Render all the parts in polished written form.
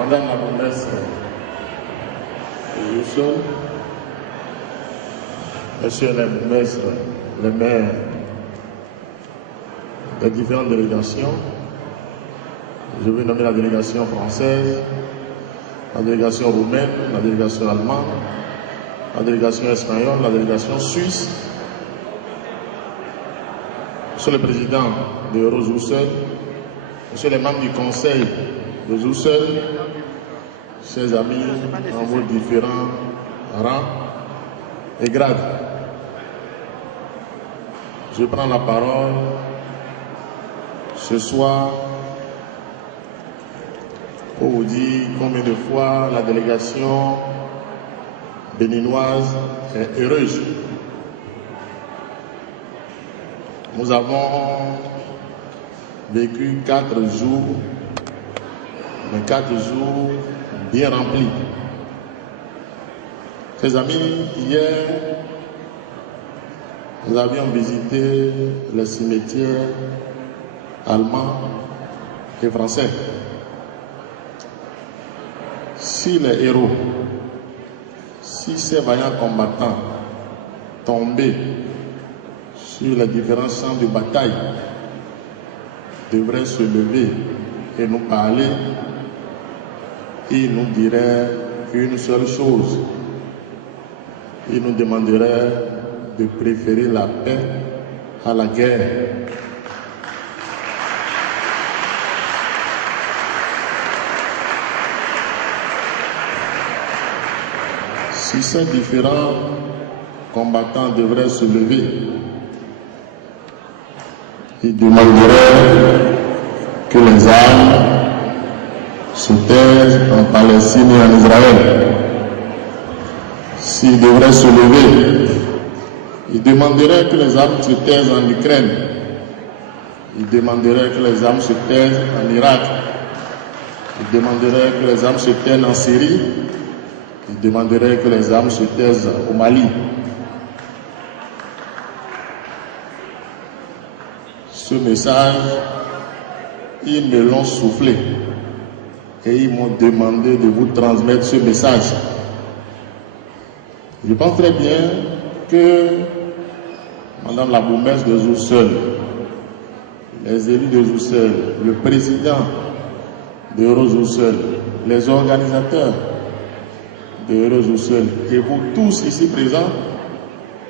Madame la bourgmestre de Jousseul, Monsieur le bourgmestre, le maire des différentes délégations, je vais nommer la délégation française, la délégation roumaine, la délégation allemande, la délégation espagnole, la délégation suisse, Monsieur le président de Jousseul, Monsieur les membres du conseil de Jousseul, chers amis en vos différents rangs et grades. Je prends la parole ce soir pour vous dire combien de fois la délégation béninoise est heureuse. Nous avons vécu 4 jours, mais 4 jours bien remplis. Chers amis, hier, nous avions visité les cimetières allemands et français. Si les héros, si ces vaillants combattants tombés sur les différents champs de bataille devraient se lever et nous parler, ils nous diraient une seule chose. Ils nous demanderaient de préférer la paix à la guerre. Si ces différents combattants devraient se lever, ils demanderaient que les armes se taisent en Palestine et en Israël. S'ils devraient se lever, ils demanderaient que les armes se taisent en Ukraine. Ils demanderaient que les armes se taisent en Irak. Ils demanderaient que les armes se taisent en Syrie. Ils demanderaient que les armes se taisent au Mali. Ce message, ils me l'ont soufflé et ils m'ont demandé de vous transmettre ce message. Je pense très bien que Madame la bourgmestre de Jousseul, les élus de Jousseul, le président de Jousseul, les organisateurs de Jousseul et vous tous ici présents,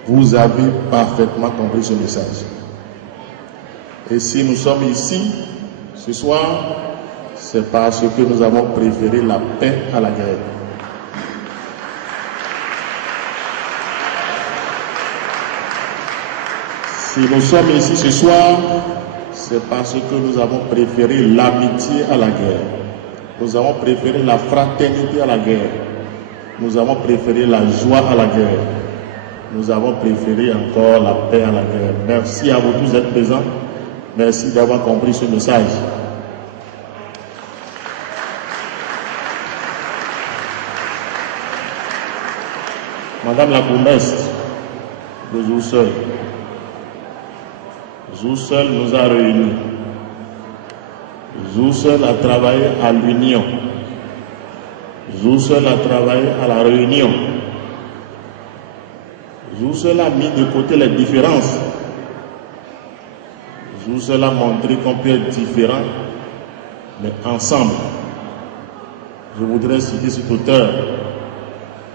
vous avez parfaitement compris ce message. Et si nous sommes ici ce soir, c'est parce que nous avons préféré la paix à la guerre. Si nous sommes ici ce soir, c'est parce que nous avons préféré l'amitié à la guerre. Nous avons préféré la fraternité à la guerre. Nous avons préféré la joie à la guerre. Nous avons préféré encore la paix à la guerre. Merci à vous tous d'être présents. Merci d'avoir compris ce message. Madame la bourgmestre de Jousseul, Jousseul nous a réunis. Jousseul a travaillé à l'union. Jousseul a travaillé à la réunion. Jousseul a mis de côté les différences. Jousseul a montré qu'on peut être différent, mais ensemble. Je voudrais citer cet auteur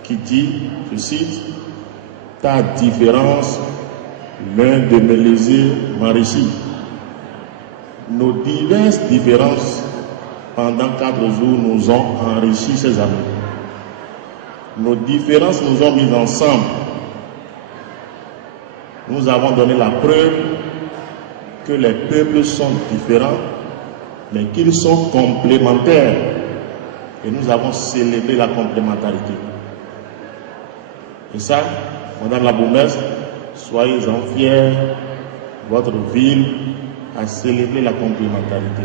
qui dit, je cite, « Ta différence, l'un de mes lésés m'enrichit. » Nos diverses différences pendant 4 jours nous ont enrichis, ces amis. Nos différences nous ont mis ensemble. Nous avons donné la preuve que les peuples sont différents, mais qu'ils sont complémentaires. Et nous avons célébré la complémentarité. Et ça, Madame la bourgmestre, soyez-en fiers, votre ville a célébré la complémentarité.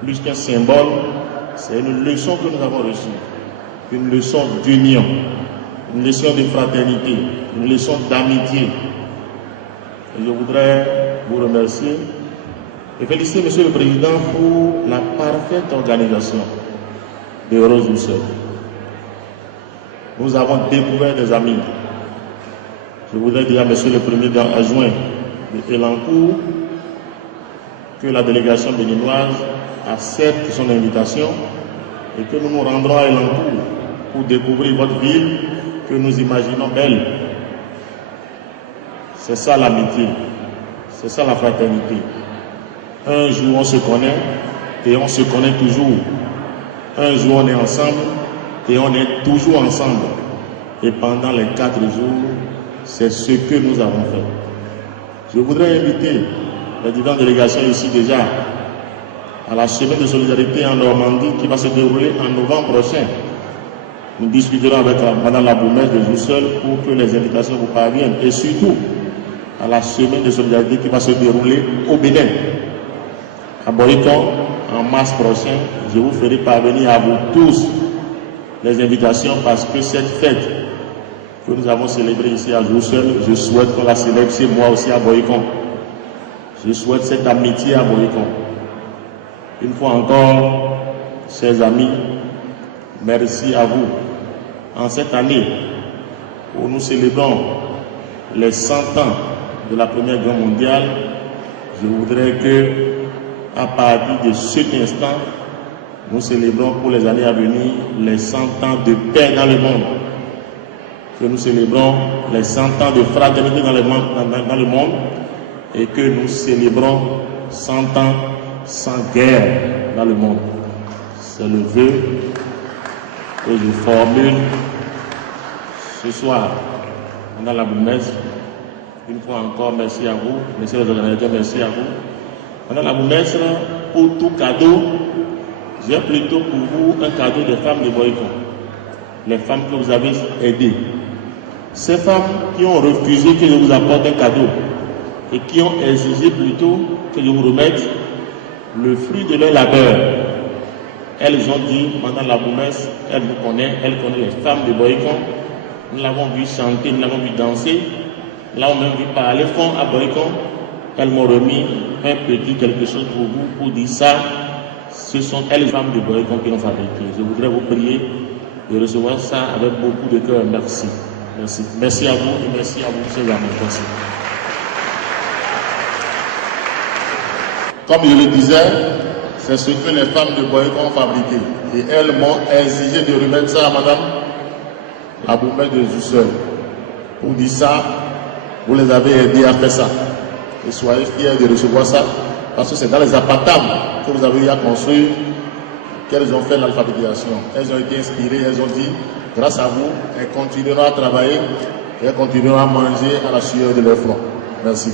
Plus qu'un symbole, c'est une leçon que nous avons reçue. Une leçon d'union, une leçon de fraternité, une leçon d'amitié. Et je voudrais vous remercier et féliciter Monsieur le Président pour la parfaite organisation. de Rose Roussel. Nous avons découvert des amis. Je voudrais dire à monsieur le premier adjoint de Elancourt que la délégation béninoise accepte son invitation et que nous nous rendrons à Elancourt pour découvrir votre ville que nous imaginons belle. C'est ça l'amitié, c'est ça la fraternité. Un jour on se connaît et on se connaît toujours. Un jour on est ensemble et on est toujours ensemble. Et pendant les 4 jours, c'est ce que nous avons fait. Je voudrais inviter les différentes délégations ici déjà à la semaine de solidarité en Normandie qui va se dérouler en novembre prochain. Nous discuterons avec Madame la bourgmestre de Roussel pour que les invitations vous parviennent. Et surtout, à la semaine de solidarité qui va se dérouler au Bénin. À Boycon, en mars prochain, je vous ferai parvenir à vous tous les invitations parce que cette fête que nous avons célébrée ici à Roussel, je souhaite qu'on la célèbre chez moi aussi à Boycon. Je souhaite cette amitié à Boycon. Une fois encore, chers amis, merci à vous. En cette année où nous célébrons les 100 ans de la Première Guerre mondiale, je voudrais que, à partir de cet instant, nous célébrons pour les années à venir les 100 ans de paix dans le monde. Que nous célébrons les 100 ans de fraternité dans le monde et que nous célébrons 100 ans sans guerre dans le monde. C'est le vœu que je formule ce soir. Madame la bourgmestre, une fois encore, merci à vous. Messieurs les organisateurs, merci à vous. Madame la bourgmestre, pour tout cadeau, j'ai plutôt pour vous un cadeau des femmes de Boycon. Les femmes que vous avez aidées. Ces femmes qui ont refusé que je vous apporte un cadeau et qui ont exigé plutôt que je vous remette le fruit de leur labeur. Elles ont dit, Madame la bourgmestre, elle nous connaît, elle connaît les femmes de Boycon. Nous l'avons vu chanter, nous l'avons vu danser, nous l'avons même vu parler fond à Boycon. Elles m'ont remis un petit quelque chose pour vous, pour dire ça. Ce sont elles les femmes de Boycon qui l'ont fabriqué. Je voudrais vous prier de recevoir ça avec beaucoup de cœur. Merci. Merci. Merci à vous et merci à vous, chers amis. Merci. Comme je le disais, c'est ce que les femmes de Boycon ont fabriqué. Et elles m'ont exigé de remettre ça à Madame la bourgmestre de Roussel. Pour dire ça, vous les avez aidés à faire ça. Et soyez fiers de recevoir ça, parce que c'est dans les appartements que vous avez eu à construire qu'elles ont fait l'alphabétisation. Elles ont été inspirées, elles ont dit, grâce à vous, elles continueront à travailler et elles continueront à manger à la sueur de leur front. Merci.